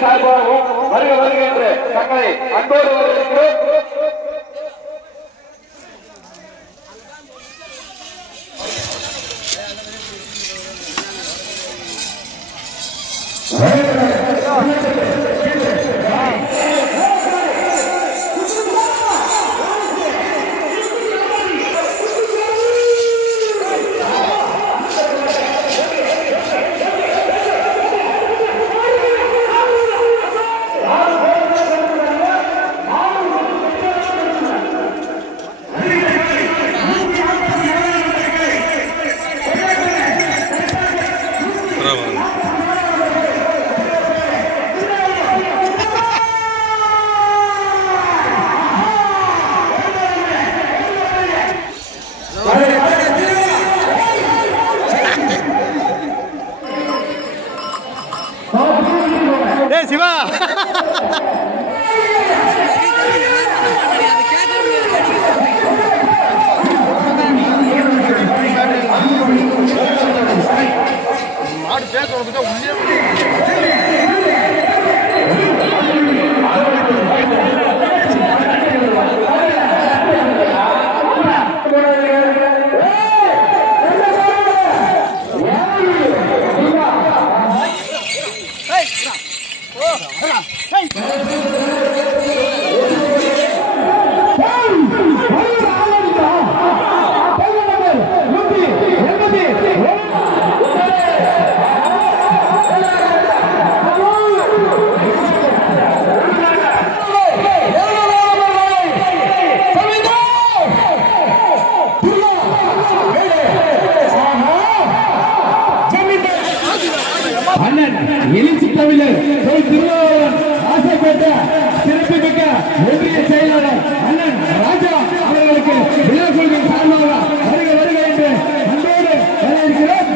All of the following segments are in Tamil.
சார்பாகவும் வருக வருக என்று தங்களை அன்போடு வருகிறோம். சிவா மாடு பேசுறதுக்கு உள்ளே எழுச்சி கவிஞர் திருவாரூர் ஆசைப்பட்ட சிறப்புமிக்க ஒன்றிய செயலாளர் அண்ணன் ராஜா அவர்களுக்கு விழா கொள்கை சார்பாக வருக வருக என்று அன்போடு வரவேற்கிறோம்.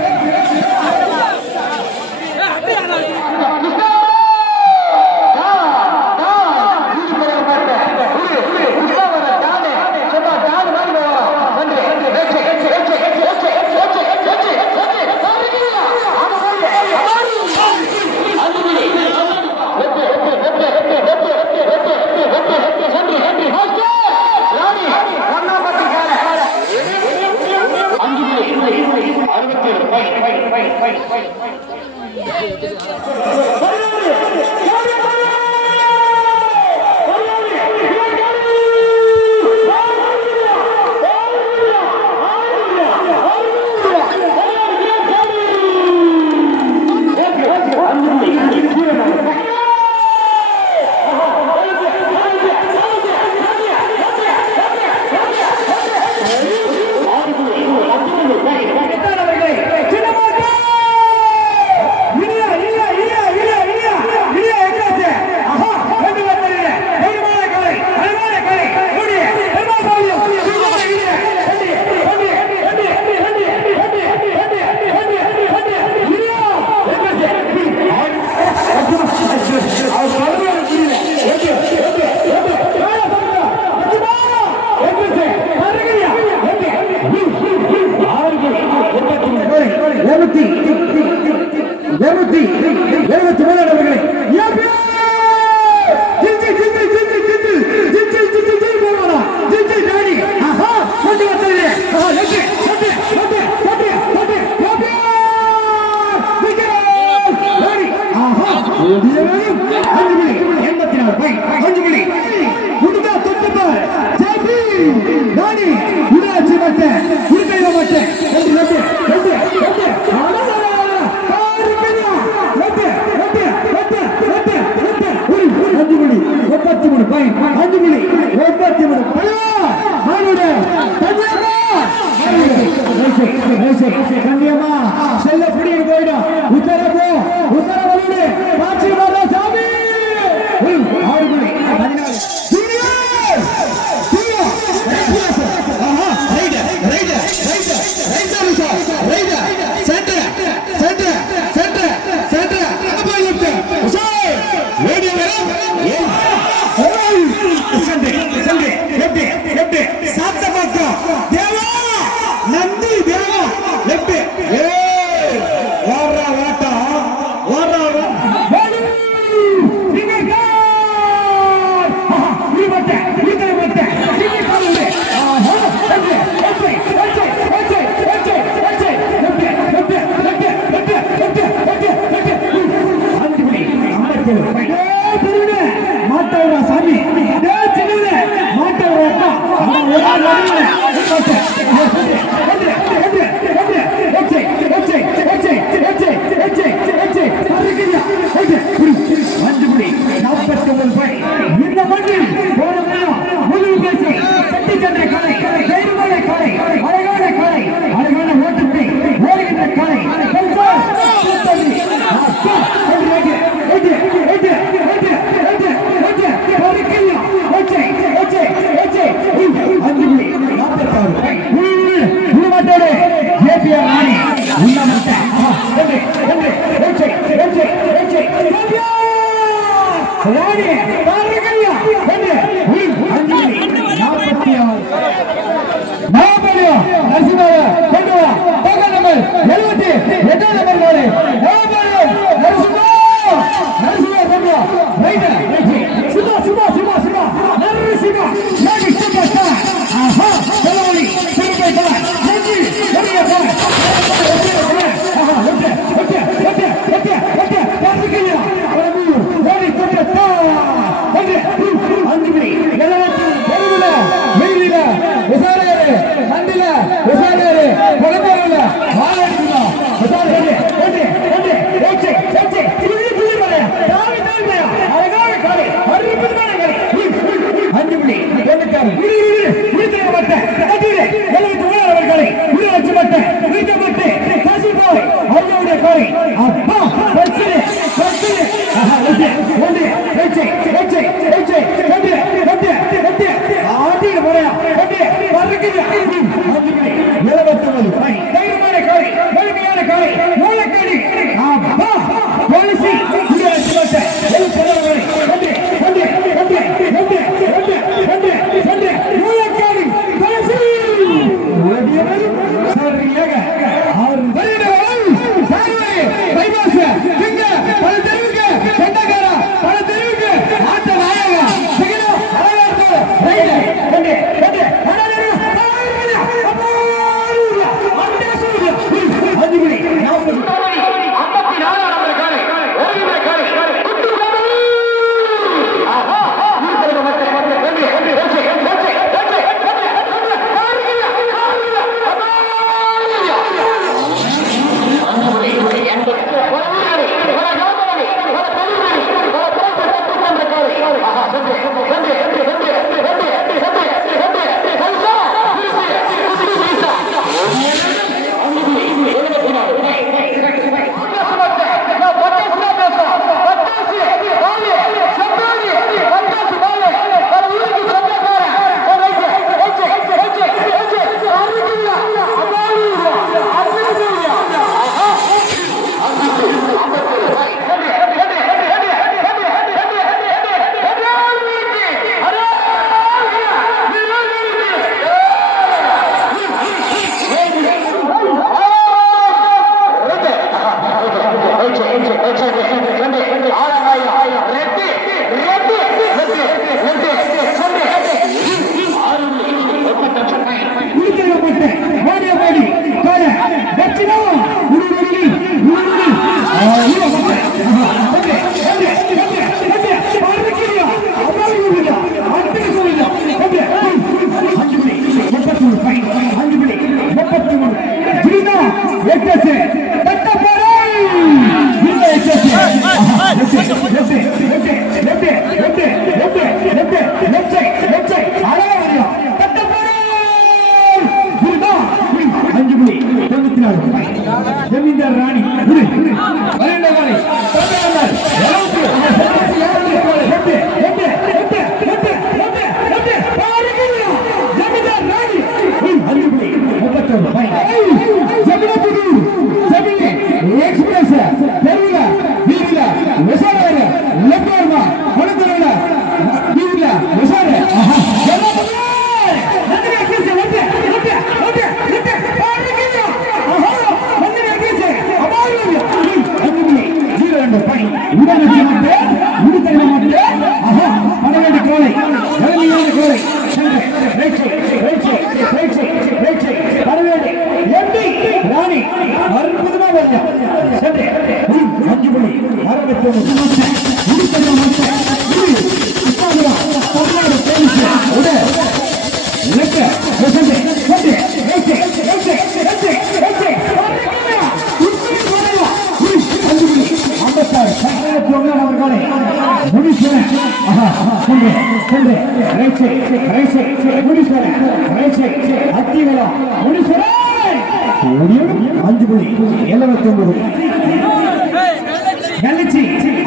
மாட்டவரா சாமி சின்ன மாட்டவரா இந்த மண்ணில் முதல் பேசி சட்டி சண்டை காலை தைரியமான காலை அழகான காலை அழகான ஓட்டத்தை ஓடுகின்ற காலை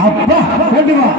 அப்பா கொண்டுவா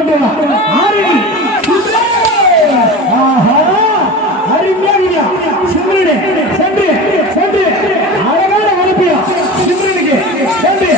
கொண்டு வா ஆரணி அருமையா சிம்ரனே சென்று சென்று அழகான அனுப்பியா சிம்ரனுக்கு சென்று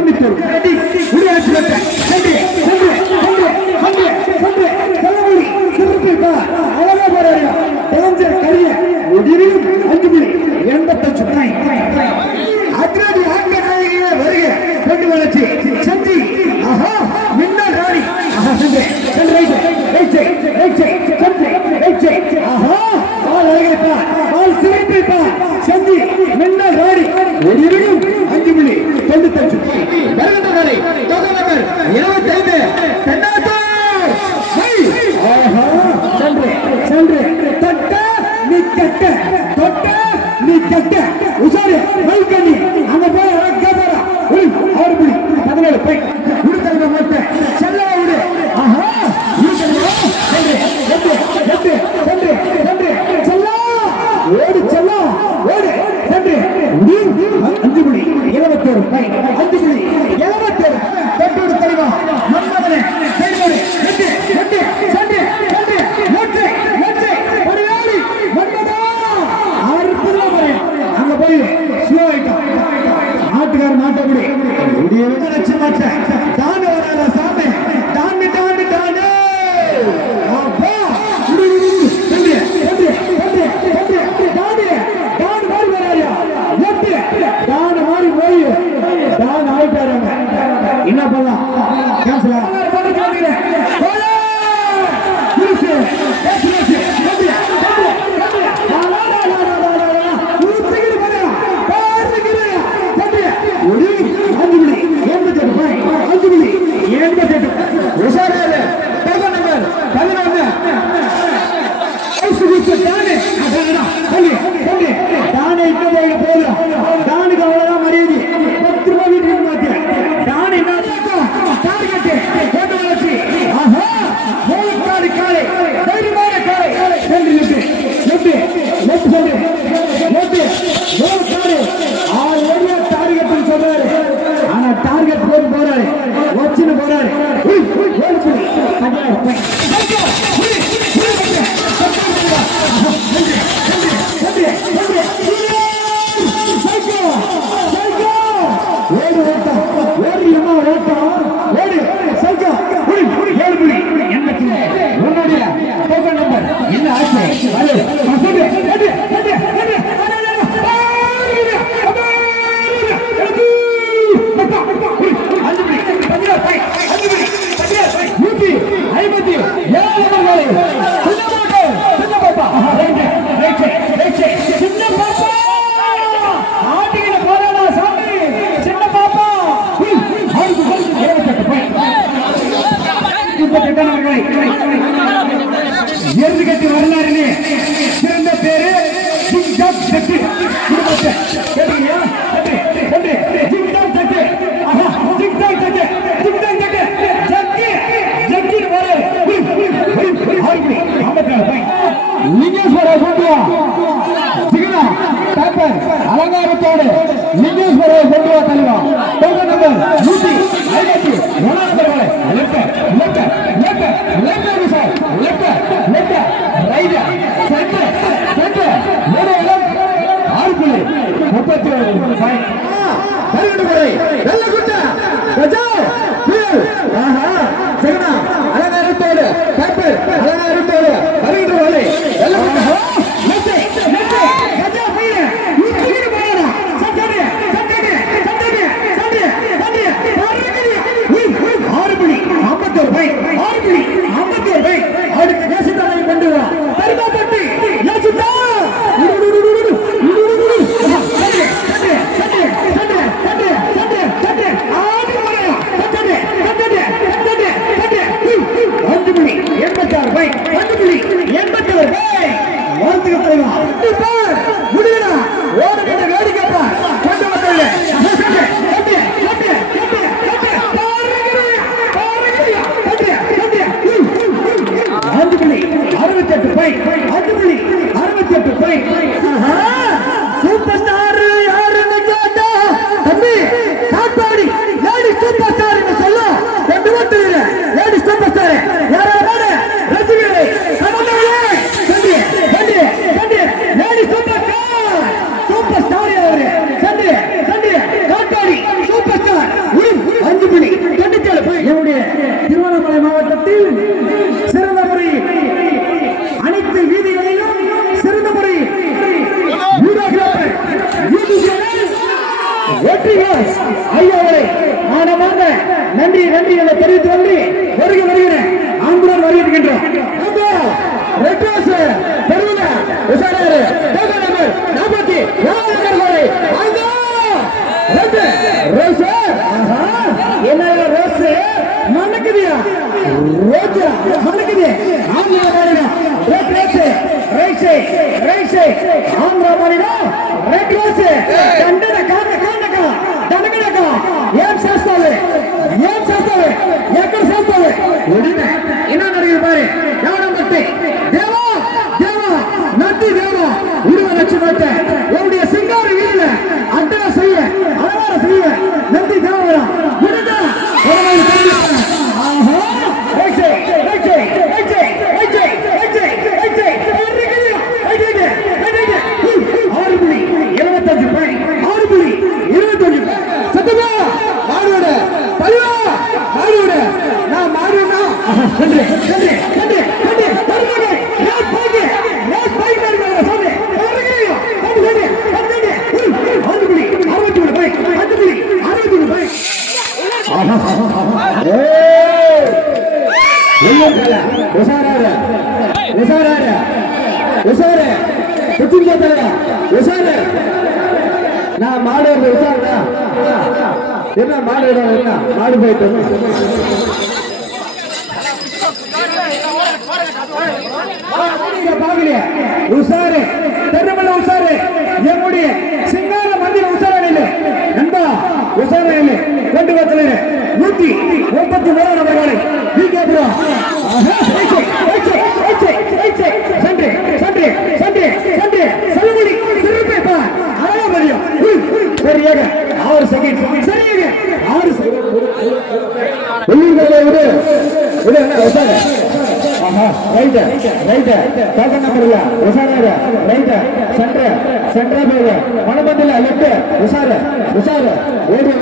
92 கட்டி உடையாச்சு வட்ட சென்று சென்று சென்று சென்று சென்று செல்லமுடி சிறுப்பிப்பா அழகா போறாரு டேஞ்சர் கரிய முடிவில் 5 புள்ளி 85 பாயிண்ட் அதிரடி ஆட்ட நாயகியே வருக கொண்டு வளர்ச்சி செஞ்சி ஆஹா மின்னல் ராணி ஆஹா சென்று சென்று ரைட் சென்று ரைட் ஆஹா பால் அழகைப்பா பால் சிரிப்பிப்பா செஞ்சி மின்னல் ராணி முடிவில் 5 புள்ளி 95 வருகின்றவரை தொகை நம்பர் 25 தென்னாட்டு ஆஹா சென்று சென்று தொட்ட நீ கட்ட தொட்ட நீ கட்ட உசாரு மைக்கண்ணி அங்க போய் கேட்பாரா 6 புள்ளி 17 போய் உடுத்தல்வ மாட்ட செல்ல விடு ஆஹா உடுத்தல்வா சென்று சென்று சென்று சென்று செல்ல ஓடு செல்ல ஓடு சென்று 5 புள்ளி 21 போய் 5 புள்ளி 21 தொட்டோடு தலைவா மன்மதனே சென்று சென்று சென்று சென்று சென்று ஓட்டு ஓட்டு பரியாடி மன்மதா அற்புதமா பாரு அங்க போய் ஸ்லோ ஆயிட்டான் நாட்டுக்கார மாட்டபடி முடியவே நினைச்சு மாட்டேன் தானே வராத சாமி தாண்டி தாண்டி தானே அப்பா சென்று சென்று சென்று சென்று தானே தான் மாறி வராயா ஓட்டு தான் மாறி போய் தான் ஆயிட்டாருங்க என்ன பண்ணலாம் கேன்சலா நன்றி நன்றி என தெரிவித்து வந்து வருகிறேன் ஆம்புடன் வருகின்றோம் உஷாராரு நம்பர் 44 என்ன ரோஸ் மணக்குதியா ரோஜா மணக்குது ஆந்திரா மாநில ரைட் சைட் ஆந்திரா மாநில ரெட் ரோஸ் கண்டன காண்டக தனகனக ஏன் சாஸ்தாவே எக்கர் சாஸ்தாவே உடனே என்ன நடக்குது பாரு யாரும் மத்தி தேவா நந்தி தேவா உருவ லட்சணத்தை உன்னுடைய சிங்கார வீதியில அட்டன செய்ய அலங்கார செய்ய நந்தி தேவரா முடிஞ்ச நான் மாடு உஷாரா என்ன மாடு மாடு போயிட்டு உஷாரு தெருமல உஷாரு என்னுடைய சிங்கார மந்திர உஷாரா இல்லை நண்பா உஷாரா இல்லை கொண்டு வரல 133 நம்பர்களை நீ கேட்கிறோம் சரியாக 6 செகண்ட் சரியாக 6 செகண்ட் ரைட் நம்பர் இல்ல உஷாரா ரைட் சென்டர் மணமந்தில லெஃப்ட் உஷாரு ஓடி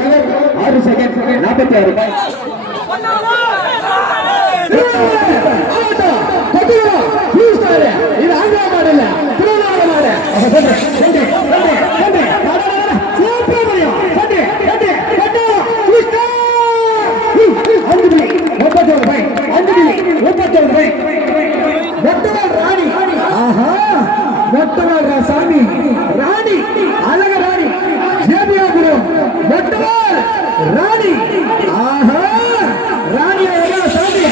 6 செகண்ட் 46 இது ஆந்திரா மாடல திருவண்ணாமலை மாடு சாமி ராணி அழக ராணி ஜேபியாபுரம் மொட்டவால் ராணி ஆஹா ராணி சாமி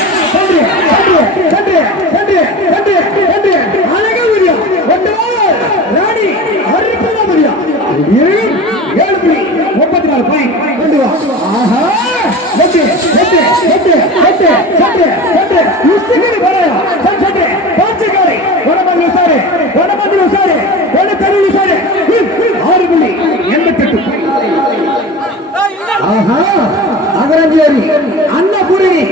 அழக முடியும் மொட்டவால் ராணி அற்புத முடியும் 7.34 பாயிண்ட் கொண்டு வா ஆஹா அன்னபூரணி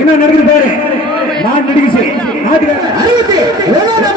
என்ன நடக்குது பாரு நான் நடிகை 61